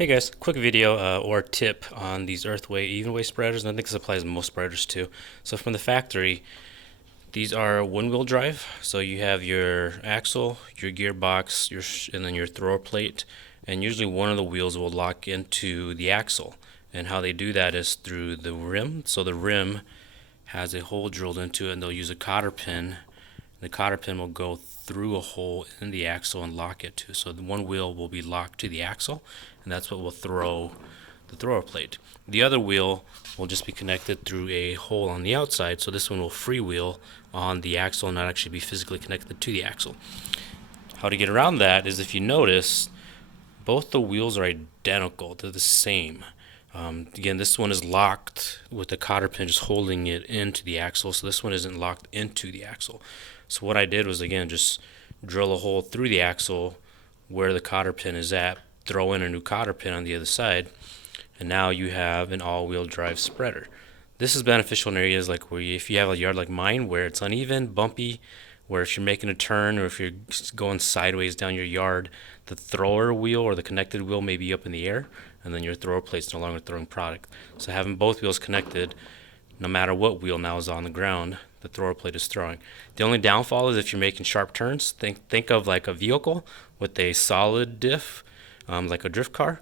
Hey guys, quick video or tip on these Earthway evenway spreaders, and I think this applies to most spreaders too. So from the factory, these are one-wheel drive. So you have your axle, your gearbox, and then your thrower plate, and usually one of the wheels will lock into the axle. And how they do that is through the rim. So the rim has a hole drilled into it, and they'll use a cotter pin. The cotter pin will go through a hole in the axle and lock it to. So the one wheel will be locked to the axle, and that's what will throw the thrower plate. The other wheel will just be connected through a hole on the outside, so this one will freewheel on the axle and not actually be physically connected to the axle. How to get around that is, if you notice, both the wheels are identical. They're the same. Again, this one is locked with the cotter pin just holding it into the axle, so this one isn't locked into the axle. So what I did was, again, just drill a hole through the axle where the cotter pin is at, throw in a new cotter pin on the other side, and now you have an all-wheel drive spreader. This is beneficial in areas like where if you have a yard like mine where it's uneven, bumpy, where if you're making a turn or if you're going sideways down your yard, the thrower wheel or the connected wheel may be up in the air, and then your thrower plate's no longer throwing product. So having both wheels connected, no matter what wheel now is on the ground, the thrower plate is throwing. The only downfall is if you're making sharp turns. Think of like a vehicle with a solid diff, like a drift car.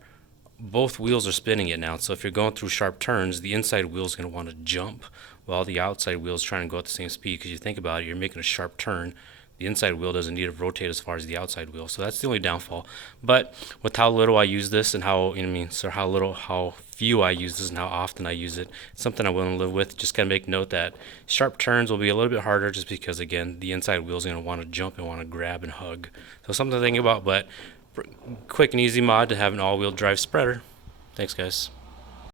Both wheels are spinning it now, so if you're going through sharp turns, the inside wheel is going to want to jump while the outside wheel is trying to go at the same speed. Because you think about it, you're making a sharp turn, the inside wheel doesn't need to rotate as far as the outside wheel, so that's the only downfall. But with how little I use this and how how few I use this and how often I use it, it's something I'm willing to live with. Just gotta make note that sharp turns will be a little bit harder, just because again the inside wheel is going to want to jump and want to grab and hug. So something to think about. But quick and easy mod to have an all-wheel drive spreader. Thanks guys.